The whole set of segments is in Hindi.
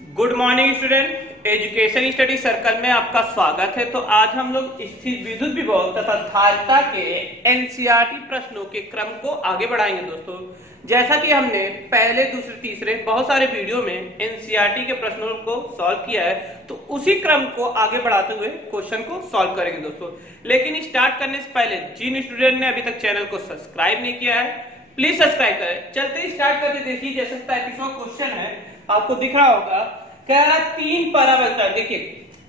Good morning student, education study circle में आपका स्वागत है। तो आज हम लोग स्थिर विद्युत विभव तथा धारिता के एनसीईआरटी प्रश्नों के क्रम को आगे बढ़ाएंगे। दोस्तों, जैसा कि हमने पहले, दूसरे, तीसरे बहुत सारे वीडियो में एनसीईआरटी के प्रश्नों को सॉल्व किया है, तो उसी क्रम को आगे बढ़ाते हुए क्वेश्चन को सॉल्व करेंगे दोस्तों। लेकिन स्टार्ट करने से पहले जिन स्टूडेंट ने अभी तक चैनल को सब्सक्राइब नहीं किया है, प्लीज सब्सक्राइब करें। चलते स्टार्ट करते, देखिए जैसे 35वां क्वेश्चन है, आपको दिख रहा होगा, कह रहा है तीन परावर्तक। देखिए,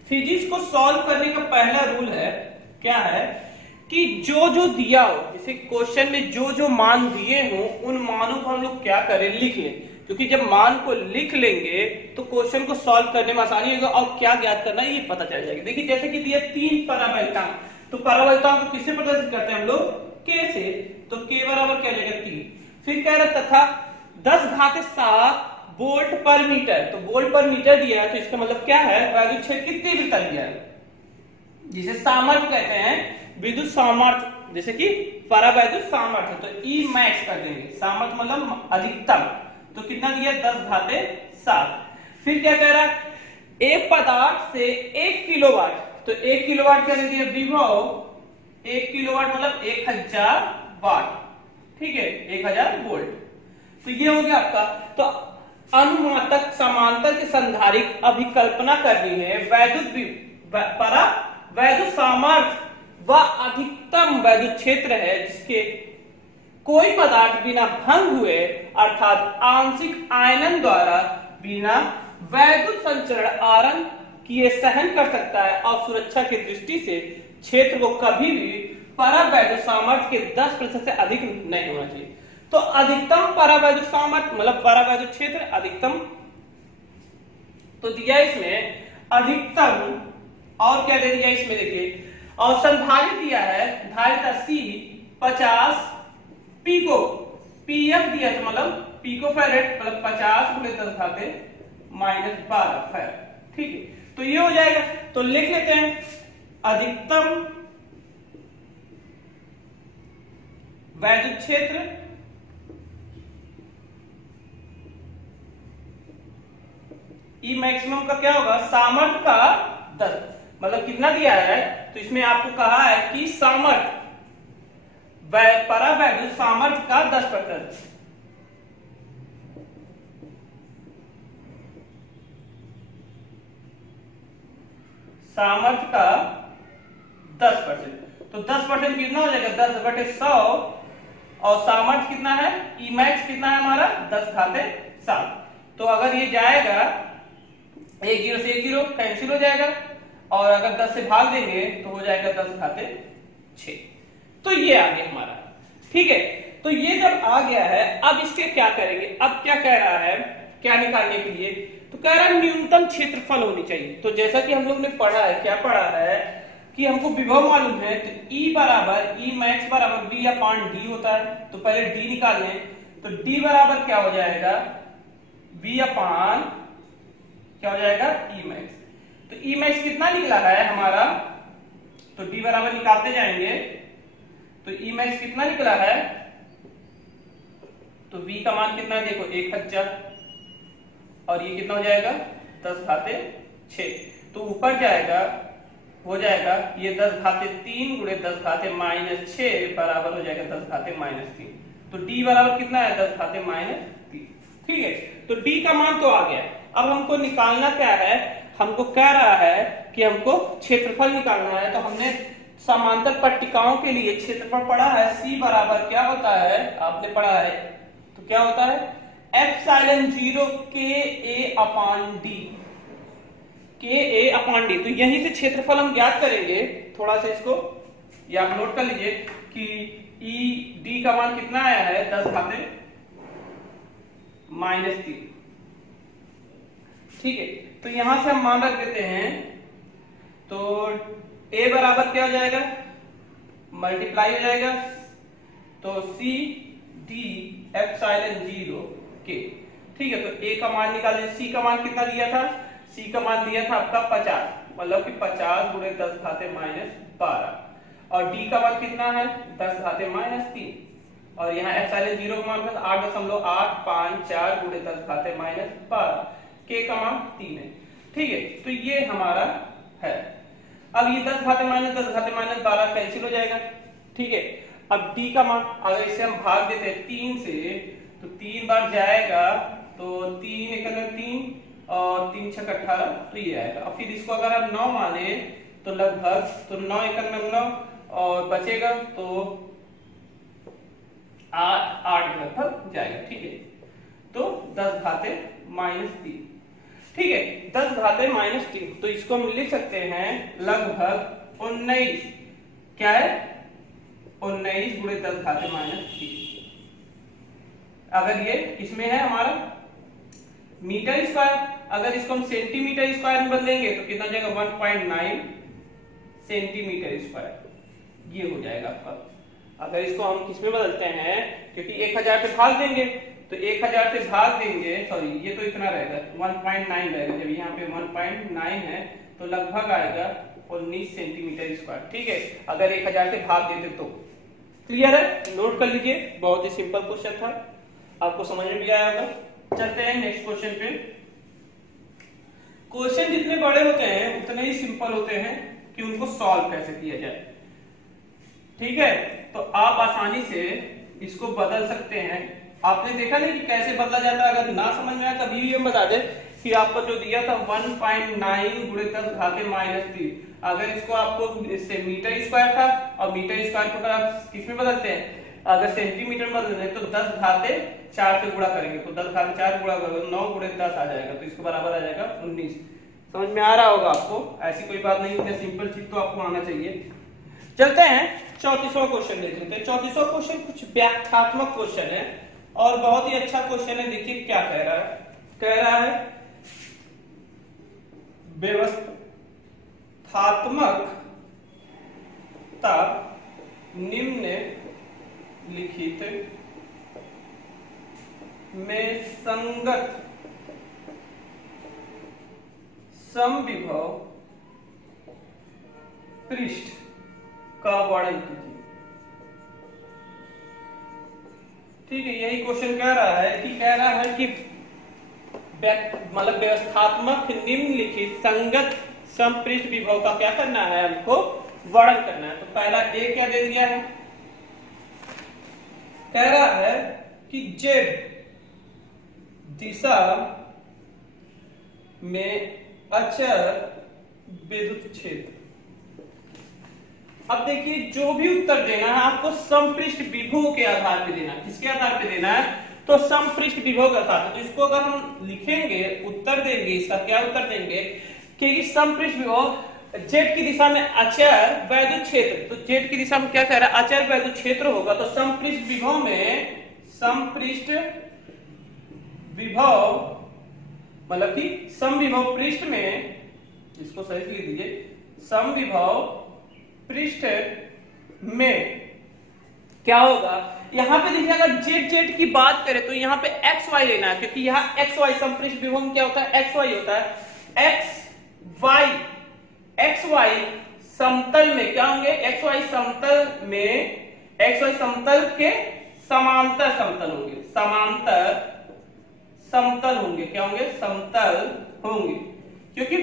फिजिक्स को सॉल्व करने का पहला रूल है, क्या है कि जो जो दिया हो, जैसे क्वेश्चन में जो जो मान दिए हो, उन मानों को हम लोग क्या करें, लिख लें। क्योंकि जब मान को लिख लेंगे तो क्वेश्चन को सॉल्व करने में आसानी होगी और क्या ज्ञात करना है ये पता चल जाएगा। देखिए, जैसे कि दिया तीन परावर्तक, तो परावर्तक को किससे प्रदर्शित करते हैं हम लोग, के से। तो के बराबर क्या हो जाएगा, 3। फिर कह रहा तथा 10⁷ वोल्ट पर मीटर। तो वोल्ट पर मीटर दिया है, तो इसका मतलब क्या है, वैद्युत क्षेत्र की तीव्रता दिया है, जिसे सामर्थ्य कहते हैं, विद्युत सामर्थ्य, जैसे कि परावैद्युत सामर्थ्य। तो ई मैक्स कर देंगे, सामर्थ्य मतलब अधिकतम। तो कितना दिया, 10⁷। फिर क्या कह रहा है, एक पदार्थ से 1 किलोवाट। तो 1 किलोवाट क्या दिया, विभव 1 किलोवाट मतलब 1000 वाट, ठीक है, 1000 वोल्ट। तो ये हो गया आपका। तो अनुमातक समांतर के संधारित्र अभिकल्पना करनी है, वैद्युत सामर्थ्य व अधिकतम वैद्युत क्षेत्र है जिसके कोई पदार्थ बिना भंग हुए अर्थात आंशिक आयनन द्वारा बिना वैद्युत संचरण आरण किए सहन कर सकता है और सुरक्षा की दृष्टि से क्षेत्र को कभी भी परावैद्युत सामर्थ्य के 10% से अधिक नहीं होना चाहिए। तो अधिकतम परावैद्युत सामर्थ्य मतलब परावैद्युत क्षेत्र अधिकतम, तो दिया इसमें अधिकतम, और क्या दे दिया इसमें, देखिए, और संधारित्र दिया है धारिता C 50 पिको, पीएफ दिया तो मतलब पिको फैरेड, मतलब 50 × 10⁻12 फैरेड, ठीक है। तो ये हो जाएगा, तो लिख लेते हैं अधिकतम वैद्युत क्षेत्र ई मैक्सिमम का क्या होगा, सामर्थ्य का 10, मतलब कितना दिया है, तो इसमें आपको कहा है कि सामर्थ्य, परावैद्युत सामर्थ्य का 10%, सामर्थ्य का 10%। तो 10% कितना हो जाएगा, 10/100, और सामर्थ्य कितना है, ई मैक्स कितना है हमारा, 10⁻7। तो अगर ये जाएगा 1 0 से 1 0 कैंसिल हो जाएगा, और अगर 10 से भाग देंगे तो हो जाएगा 10⁻6। तो ये आ गया हमारा, ठीक है। तो ये जब आ गया है, अब इसके क्या करेंगे, अब क्या कह रहा है, क्या निकालने के लिए, तो कह रहा है न्यूनतम क्षेत्रफल होनी चाहिए। तो जैसा कि हम लोग ने पढ़ा है, क्या पढ़ा है कि हमको विभव मालूम है, तो E बराबर ई मैक्स बराबर V/d होता है। तो पहले D निकाल लें, तो D बराबर क्या हो जाएगा, V/ क्या हो जाएगा, ई मैक्स। तो ई मैक्स कितना निकला है हमारा, तो डी बराबर निकालते जाएंगे, तो ई मैक्स कितना निकला है, तो वी का मान कितना है, देखो 1000, और ये कितना हो जाएगा, 10⁻6। तो ऊपर जाएगा, हो जाएगा ये 10⁻3 × 10⁻6 बराबर हो जाएगा 10⁻3। तो डी बराबर कितना है, 10⁻3, ठीक है। तो डी का मान तो आ गया। अब हमको निकालना क्या है, हमको कह रहा है कि हमको क्षेत्रफल निकालना है। तो हमने समांतर पट्टिकाओं के लिए क्षेत्रफल पढ़ा है, C बराबर क्या होता है, आपने पढ़ा है, तो क्या होता है, ε0 KA/d, KA/d। तो यहीं से क्षेत्रफल हम ज्ञात करेंगे। थोड़ा सा इसको या आप नोट कर लीजिए कि डी का मान कितना आया है, 10⁻3, ठीक है। तो यहां से हम मान रख देते हैं, तो a बराबर क्या हो जाएगा, मल्टीप्लाई हो जाएगा, तो C D ε0 K, ठीक है। तो a का मान निकाल लीजिए, C का मान कितना दिया था, C का मान दिया था आपका 50, मतलब कि 50 × 10⁻12, और D का मान कितना है, 10⁻3, और यहाँ ε0 का मान 8.854 × 10⁻12, k कमा 3 है। ठीक है, तो ये हमारा है। अब ये 10 घाते माइनस 10 घाते माइनस 12 कैंसिल हो जाएगा। ठीक है, अब d का मान अगर इसे हम भाग देते हैं 3 से तो 3 बार जाएगा, तो 3 एक 3 और 3 6 18, तो ये आएगा। अब फिर इसको अगर हम 9 माने तो लगभग, तो 9 एक 9 और बचेगा तो 8 लगभग जाएगा। ठीक है, तो 10 घाते माइनस 3। ठीक है, 10 घाते माइनस 3, तो इसको हम लिख सकते हैं लगभग 19। क्या है? 19 गुणे 10 घाते माइनस 3। अगर ये इसमें है हमारा मीटर स्क्वायर, अगर इसको हम सेंटीमीटर स्क्वायर में बदलेंगे तो कितना जाएगा? 1.9 सेंटीमीटर स्क्वायर ये हो जाएगा आपका। अगर इसको हम किसमें बदलते हैं, क्योंकि 1000 से भाग देंगे, तो 1000 से भाग देंगे, सॉरी ये तो इतना रहेगा 1.9 रहेगा। जब यहाँ पे 1.9 है तो लगभग आएगा 19 सेंटीमीटर स्क्वायर। ठीक है, अगर 1000 से भाग देते तो। क्लियर है? नोट कर लीजिए, बहुत ही सिंपल क्वेश्चन था, आपको समझ में भी आया होगा। चलते हैं नेक्स्ट क्वेश्चन पे। क्वेश्चन जितने बड़े होते हैं उतने ही सिंपल होते हैं कि उनको सॉल्व कैसे किया जाए। ठीक है, तो आप आसानी से इसको बदल सकते हैं। आपने देखा नहीं कि कैसे बदला जाता है? अगर ना समझ में आया कभी भी हम बता दे कि आपको जो दिया था 1.9 गुणे 10 घाते माइनस 3, अगर इसको आपको इससे मीटर स्क्वायर था और मीटर स्क्वायर को अगर आप किसमें बदलते हैं, अगर सेंटीमीटर में बदलते हैं तो 10 घाते 4 से गुणा करेंगे, तो 10 घाते 4 गुणा करोगे 9 गुणे 10 आ जाएगा, तो इसके बराबर आ जाएगा 19। समझ में आ रहा होगा आपको? ऐसी कोई बात नहीं, इतना सिंपल चीज तो आपको आना चाहिए। चलते हैं 34वां क्वेश्चन देख लेते हैं। 34वां क्वेश्चन कुछ व्याख्यात्मक क्वेश्चन है और बहुत ही अच्छा क्वेश्चन है। देखिए क्या कह रहा है, कह रहा है व्यवस्थात्मकता निम्न लिखित में संगत समविभव पृष्ठ का वर्णन कीजिए। ठीक है, यही क्वेश्चन कह रहा है कि मतलब व्यवस्थात्मक निम्नलिखित संगत समपृष्ठ विभव का क्या करना है, हमको वर्णन करना है। तो पहला ए क्या दे दिया है, कह रहा है कि जेड दिशा में अचर विद्युत क्षेत्र। अब देखिए, जो भी उत्तर देना है आपको समपृष्ठ विभव के आधार पर देना है। किसके आधार पर देना है? तो समपृष्ठ विभव के आधार पर। तो इसको अगर हम लिखेंगे, उत्तर देंगे, इसका क्या उत्तर देंगे कि समपृष्ठ विभव जेड की दिशा में अचर वैद्युत क्षेत्र, तो जेड की दिशा में क्या कह रहा है? अचर वैद्युत क्षेत्र होगा। तो समपृष्ठ विभव में, समपृष्ठ विभव मतलब कि समविभव पृष्ठ में, इसको सही लिख दीजिए, समविभव पृष्ठ में क्या होगा? यहां पे देखिए, अगर जेड जेड की बात करें तो यहां पे एक्स वाई लेना है, क्योंकि यहां एक्स वाई समपृष्ठ विभव में क्या होता है? एक्स वाई होता है। एक्स वाई समतल में क्या होंगे? एक्स वाई समतल में, एक्स वाई समतल के समांतर समतल होंगे, समांतर समतल होंगे। क्या होंगे? समतल होंगे, क्योंकि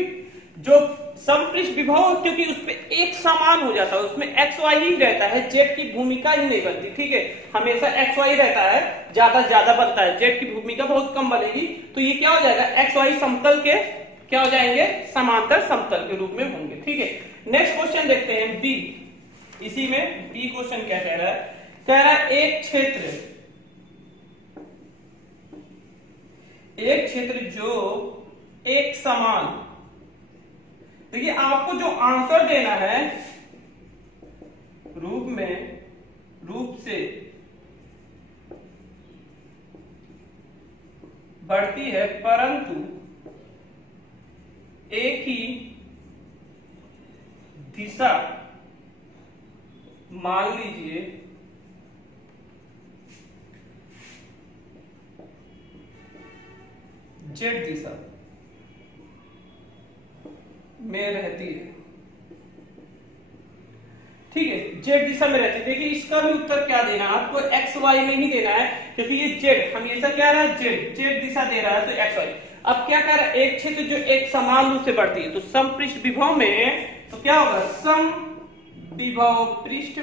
जो समपृष्ठ विभव, क्योंकि उसमें एक समान हो जाता है, उसमें एक्स वाई ही रहता है, जेड की भूमिका ही नहीं बनती। ठीक है, हमेशा एक्स वाई रहता है, ज्यादा बनता है, जेड की भूमिका बहुत कम बनेगी। तो ये क्या हो जाएगा? एक्स वाई समतल के क्या हो जाएंगे? समांतर समतल के रूप में होंगे। ठीक है, नेक्स्ट क्वेश्चन देखते हैं बी। इसी में बी क्वेश्चन क्या कह रहा है? कह रहा है एक क्षेत्र जो एक समान, देखिए आपको जो आंसर देना है रूप से बढ़ती है, परंतु एक ही दिशा, मान लीजिए जेड दिशा में रहती है। ठीक है, जेड दिशा में रहती है। देखिए इसका भी उत्तर क्या देना है आपको? एक्स वाई में ही देना है, जैसे ये जेड हमेशा क्या रहा है, जेड जेड दिशा दे रहा है, तो एक्स वाई। अब क्या कर रहा है, एक क्षेत्र जो एक समान रूप से बढ़ती है, तो समपृष्ठ विभव में तो क्या होगा, सम विभव पृष्ठ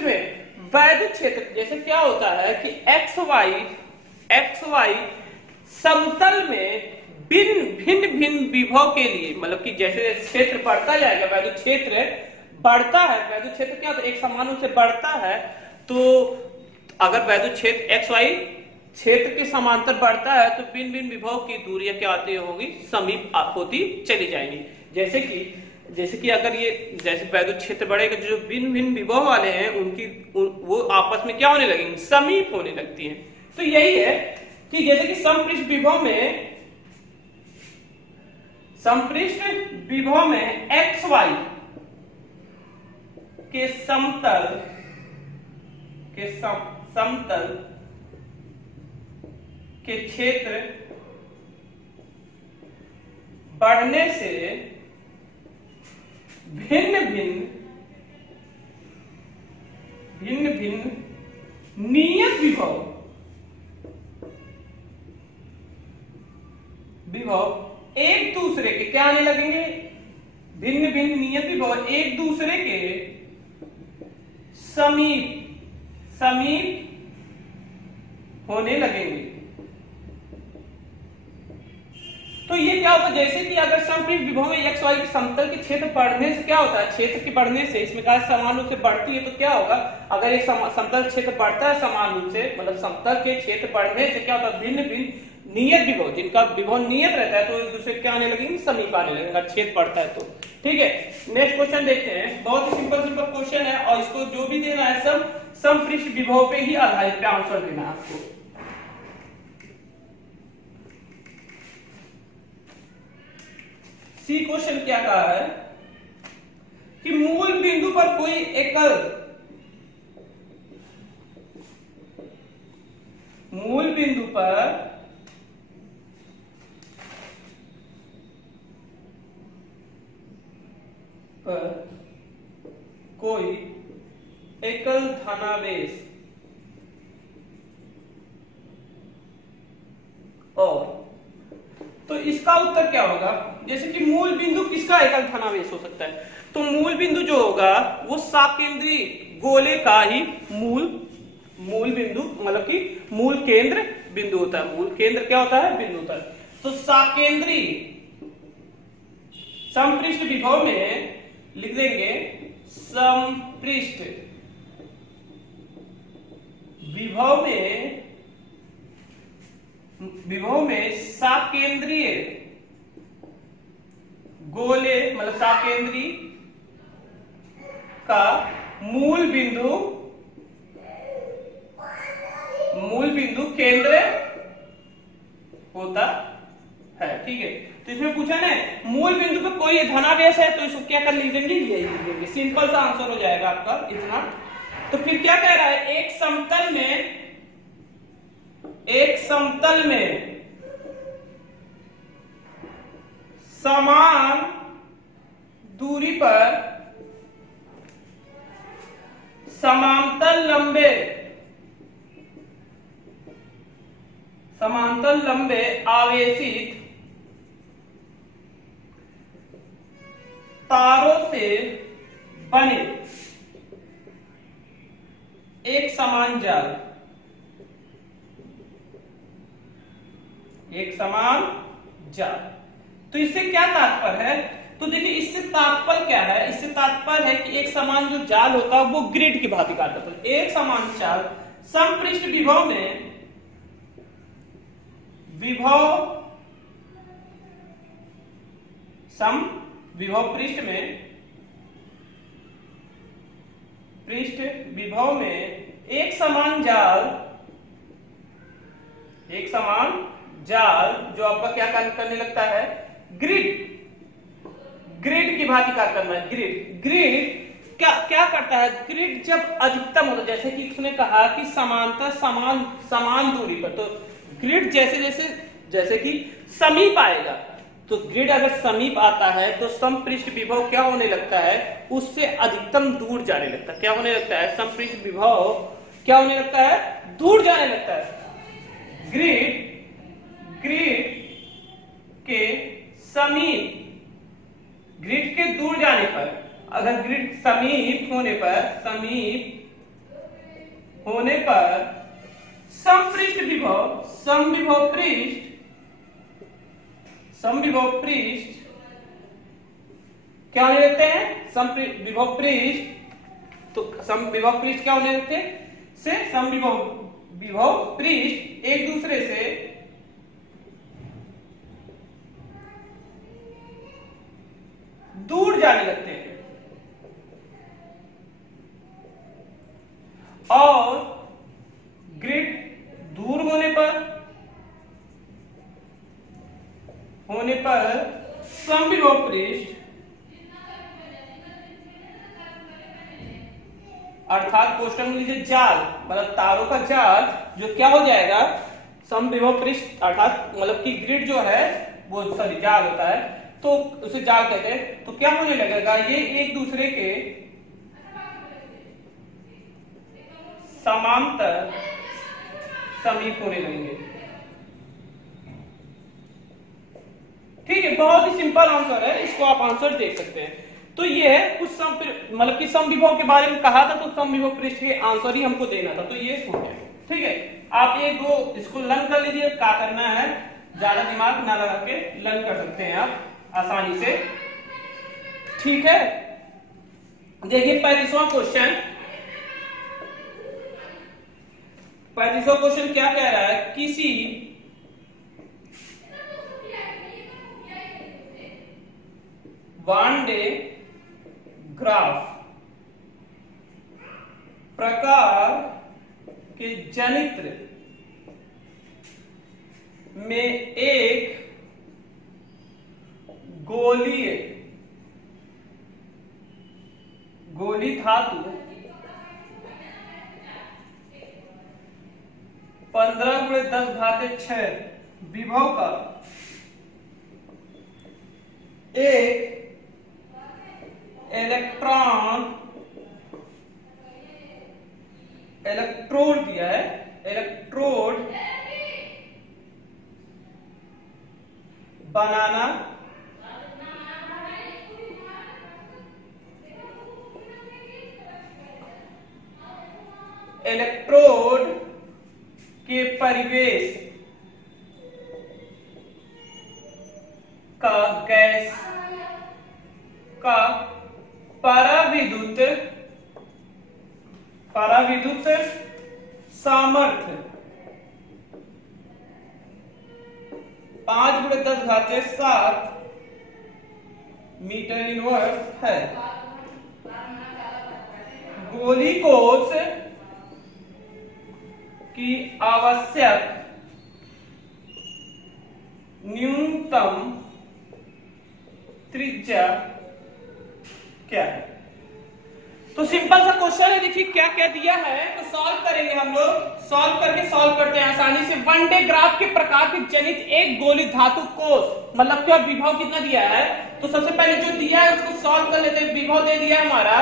में वैद्युत क्षेत्र, जैसे क्या होता है कि एक्स वाई समतल में भिन्न भिन्न विभव के लिए, मतलब कि जैसे क्षेत्र बढ़ता जाएगा, वैद्युत क्षेत्र बढ़ता है, वैद्युत क्षेत्र क्या होता है, एक समान रूप से बढ़ता है, तो अगर वैद्युत क्षेत्र एक्स वाई क्षेत्र के समांतर बढ़ता है तो भिन्न भिन्न विभव की दूरियां क्या आती होगी, समीप होती चली जाएंगी। जैसे कि अगर ये जैसे वैद्युत क्षेत्र बढ़ेगा, जो भिन्न भिन्न विभव वाले हैं उनकी वो आपस में क्या होने लगेंगे, समीप होने लगती हैं। तो यही है कि जैसे कि समपृष्ठ विभव में एक्स वाई के समतल के क्षेत्र बढ़ने से भिन्न भिन्न नियत विभव एक दूसरे के क्या आने लगेंगे, भिन्न भिन्न नियत विभव एक दूसरे के समीप होने लगेंगे। तो ये क्या होता है, जैसे कि अगर समपृष्ठ विभव में एक्स वाई के समतल के क्षेत्र बढ़ने से क्या होता है, क्षेत्र के बढ़ने से, इसमें कहा समान रूप से बढ़ती है, तो क्या होगा, अगर एक समतल क्षेत्र बढ़ता है समान रूप से, मतलब समतल के क्षेत्र बढ़ने से क्या होता है, भिन्न भिन्न नियत विभव, जिनका विभव नियत रहता है तो एक दूसरे क्या आने लगेंगे, समीप आने लगेंगे, क्षेत्र बढ़ता है तो। ठीक है, नेक्स्ट क्वेश्चन देखते हैं। बहुत ही सिंपल क्वेश्चन है और इसको जो भी देना है सब समपृष्ठ विभव पे ही आधारित पे आंसर देना है आपको। सी क्वेश्चन क्या कहा है कि मूल बिंदु पर कोई एकल मूल बिंदु पर कोई एकल धनावेश और, तो इसका उत्तर क्या होगा, जैसे कि मूल बिंदु किसका एकल धनावेश हो सकता है, तो मूल बिंदु जो होगा वो साकेंद्री गोले का ही मूल बिंदु, मतलब कि मूल केंद्र बिंदु होता है। मूल केंद्र क्या होता है, बिंदु होता है। तो साकेंद्री समपृष्ठ विभव में लिख देंगे, समपृष्ठ विभव में साकेंद्रीय गोले, मतलब साकेंद्री का मूल बिंदु केंद्र होता है। ठीक है, तो इसमें पूछा ना मूल बिंदु पे कोई धनावेश है, तो इसको क्या कर लिख देंगे, यही लिख देंगे, सिंपल सा आंसर हो जाएगा आपका इतना। तो फिर क्या कह रहा है, एक समतल में समान दूरी पर समांतर लंबे आवेशित तारों से बने एक समान जाल, तो इससे क्या तात्पर्य है, तो देखिए इससे तात्पर्य क्या है, इससे तात्पर्य है कि एक समान जो जाल होता है वो ग्रिड की भांति काटता है। एक समान जाल समपृष्ठ विभव में पृष्ठ विभव में एक समान जाल जो आपका क्या कार्य करने लगता है, ग्रिड की भांति कार्य करना है। ग्रिड क्या करता है, ग्रिड जब अधिकतम होता है, जैसे कि उसने कहा कि समांतर समान दूरी पर, तो ग्रिड जैसे कि समीप आएगा, तो ग्रिड अगर समीप आता है तो समपृष्ठ विभव क्या होने लगता है, उससे अधिकतम दूर जाने लगता है। क्या होने लगता है, समपृष्ठ विभव क्या होने लगता है, दूर जाने लगता है। ग्रिड के समीप, ग्रिड के दूर जाने पर, अगर ग्रिड समीप होने पर समपृष्ठ विभव, समविभव पृष्ठ क्या होने लगते हैं, समविभव पृष्ठ, तो समविभव पृष्ठ क्या होने लगते हैं, से समविभव पृष्ठ एक दूसरे से दूर जाने लगते हैं। और ग्रिड दूर होने पर समविभव पृष्ठ अर्थात क्वेश्चन में लीजिए जाल, मतलब तारों का जाल जो क्या हो जाएगा, समविभव पृष्ठ अर्थात मतलब कि ग्रिड जो है वो सॉरी जाल होता है, तो उसे जाल कहते हैं। तो क्या होने लगेगा, ये एक दूसरे के समांतर समीप होने लगेंगे। ठीक है, बहुत ही सिंपल आंसर है, इसको आप आंसर देख सकते हैं। तो ये कुछ मतलब कि समविभव के बारे में कहा था, तो समविभव पृष्ठ के आंसर ही हमको देना था, तो ये हो गया। ठीक है, आप ये दो इसको लर्न कर लीजिए, क्या करना है, ज्यादा दिमाग ना लगा के लर्न कर सकते हैं आप आसानी से। ठीक है, देखिए 35वां क्वेश्चन, 35वां क्वेश्चन क्या कह रहा है, किसी वन डे ग्राफ प्रकार के जनित्र में एक गोली धातु 15×10⁶ विभव का एक इलेक्ट्रोड दिया है, इलेक्ट्रोड बनाना इलेक्ट्रोड के परिवेश का गैस का पराविद्युत सामर्थ्य 5×10⁶ मीटर इनवर्स है। गोली कोष की आवश्यक न्यूनतम त्रिज्या क्या है। तो सिंपल सा क्वेश्चन है, देखिए क्या क्या दिया है, तो सॉल्व करेंगे हम लोग, सॉल्व करते हैं आसानी से। वन डे ग्राफ के प्रकार के जनित एक गोली धातु कोष, मतलब क्या विभव कितना दिया है, तो सबसे पहले जो दिया है उसको सॉल्व कर लेते हैं। विभव दे दिया है हमारा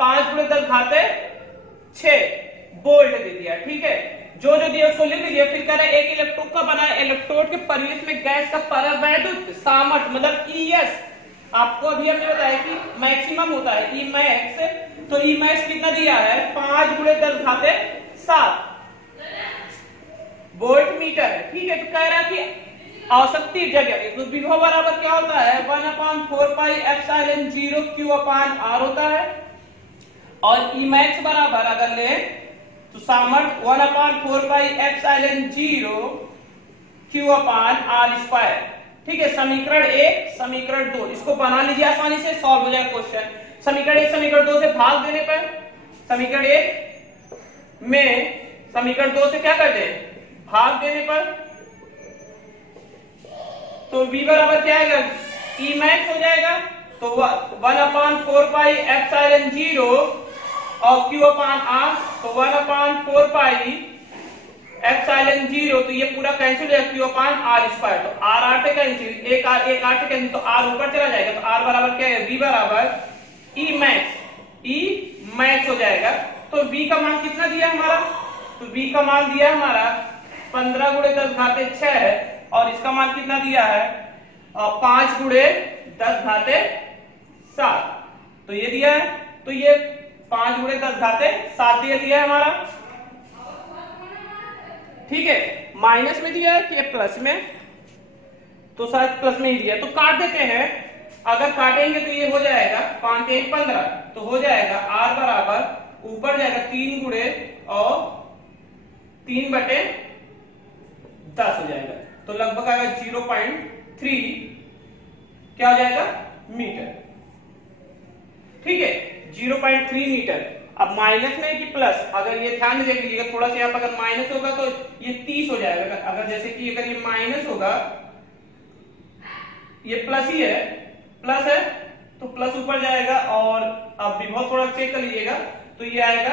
5×10⁶ वोल्ट दे दिया है। ठीक है, जो दिया उसको लिख लीजिए। फिर कह रहा है एक इलेक्ट्रोड का बना है, इलेक्ट्रोड के परिवेश में गैस का परावैद्युत सामर्थ्य मतलब ईएस, आपको अभी हमने बताया कि मैक्सिमम होता है ई मैक्स, तो ई मैक्स कितना दिया है 5×10⁶ वोल्ट मीटर है। ठीक है, तो कह रहा है कि आवश्यक जगह, तो विभव बराबर क्या होता है 1/4πε0 Q/R होता है, और ई मैक्स बराबर अगर ले तो सामर्थ्य 1/4πε0 Q/R²। ठीक है, समीकरण 1 समीकरण 2 इसको बना लीजिए, आसानी से सॉल्व हो जाएगा क्वेश्चन। समीकरण 1 समीकरण 2 से भाग देने पर, समीकरण 1 में समीकरण 2 से क्या कर दे भाग देने पर, तो v बराबर क्या आएगा ई मैक्स हो जाएगा, तो 1/4πε0 और Q/R, तो 1/4πε0 ln 0, तो ये पूरा कैंसिल है, Q अपान R स्क्वायर, तो R 8 है कैंसिल, एक आठ कैंसिल, तो R ऊपर चला जाएगा, तो R बराबर क्या है, V बराबर E मैक्स हो जाएगा। तो V का मान कितना दिया हमारा, तो V का मान दिया हमारा 15 गुणे 10 घाते 6 और इसका मान कितना दिया है 5 गुणे 10 घाते 7, तो ये दिया है, तो ये 5 गुणे 10 घाते 7 दिया है हमारा, ठीक है। माइनस में दिया है कि प्लस में, तो शायद प्लस में ही दिया, तो काट देते हैं, अगर काटेंगे तो ये हो जाएगा 5 1 15, तो हो जाएगा R बराबर ऊपर जाएगा 3 गुणे और 3 बटे 10 हो जाएगा, तो लगभग आएगा 0.3 क्या हो जाएगा मीटर, ठीक है 0.3 मीटर। अब माइनस में कि प्लस, अगर ये ध्यान देख लीजिएगा थोड़ा सा, यहाँ पर अगर माइनस होगा तो ये 30 हो जाएगा, अगर जैसे कि अगर ये माइनस होगा, ये प्लस ही है, प्लस है तो प्लस ऊपर जाएगा, और अब विभव थोड़ा चेक कर लीजिएगा, तो ये आएगा,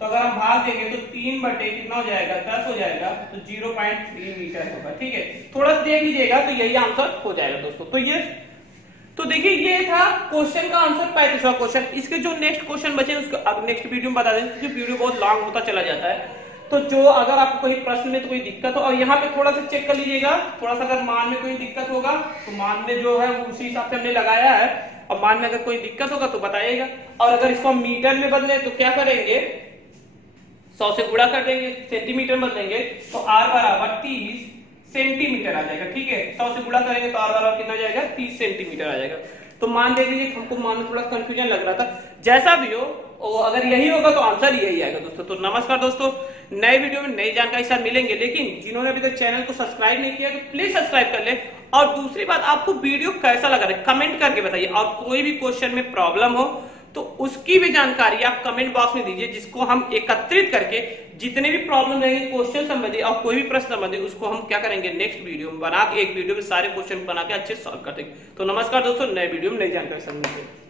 तो अगर हम भाग देंगे तो 3 बटे कितना हो जाएगा 10 हो जाएगा, तो 0.3 मीटर होगा, ठीक है। थोड़ा देख लीजिएगा तो यही आंसर हो जाएगा दोस्तों। तो ये तो देखिए ये था क्वेश्चन का आंसर 35वां क्वेश्चन। इसके जो नेक्स्ट क्वेश्चन बचे उसको अब नेक्स्ट वीडियो में बता देंगे, क्योंकि वीडियो बहुत लॉन्ग होता चला जाता है। तो जो अगर आपको कोई प्रश्न में तो कोई दिक्कत हो, और यहाँ पे थोड़ा सा चेक कर लीजिएगा, थोड़ा सा अगर मान में कोई दिक्कत होगा तो मान में जो है उसी हिसाब से हमने लगाया है, और मान में अगर कोई दिक्कत होगा तो बताइएगा। और अगर इसको हम मीटर में बदले तो क्या करेंगे, 100 से गुणा कर देंगे, सेंटीमीटर बदलेंगे तो R बराबर 30 सेंटीमीटर आ जाएगा, ठीक है। 100 से गुणा करेंगे तो R बराबर कितना जाएगा 30 सेंटीमीटर आ जाएगा। तो मान देख लीजिए, हमको मान में थोड़ा कंफ्यूजन लग रहा था, जैसा भी हो अगर यही होगा तो आंसर यही आएगा दोस्तों। तो नमस्कार दोस्तों, नए वीडियो में नई जानकारी के साथ मिलेंगे, लेकिन जिन्होंने अभी तक चैनल को सब्सक्राइब नहीं किया तो प्लीज सब्सक्राइब कर ले। और दूसरी बात, आपको वीडियो कैसा लगा है कमेंट करके बताइए, और कोई भी क्वेश्चन में प्रॉब्लम हो तो उसकी भी जानकारी आप कमेंट बॉक्स में दीजिए, जिसको हम एकत्रित करके जितने भी प्रॉब्लम रहेंगे क्वेश्चन संबंधी और कोई भी प्रश्न संबंधी, उसको हम क्या करेंगे नेक्स्ट वीडियो में बना के, एक वीडियो में सारे क्वेश्चन बना के अच्छे सॉल्व कर देंगे। तो नमस्कार दोस्तों, नए वीडियो में नई जानकारी संबंधी।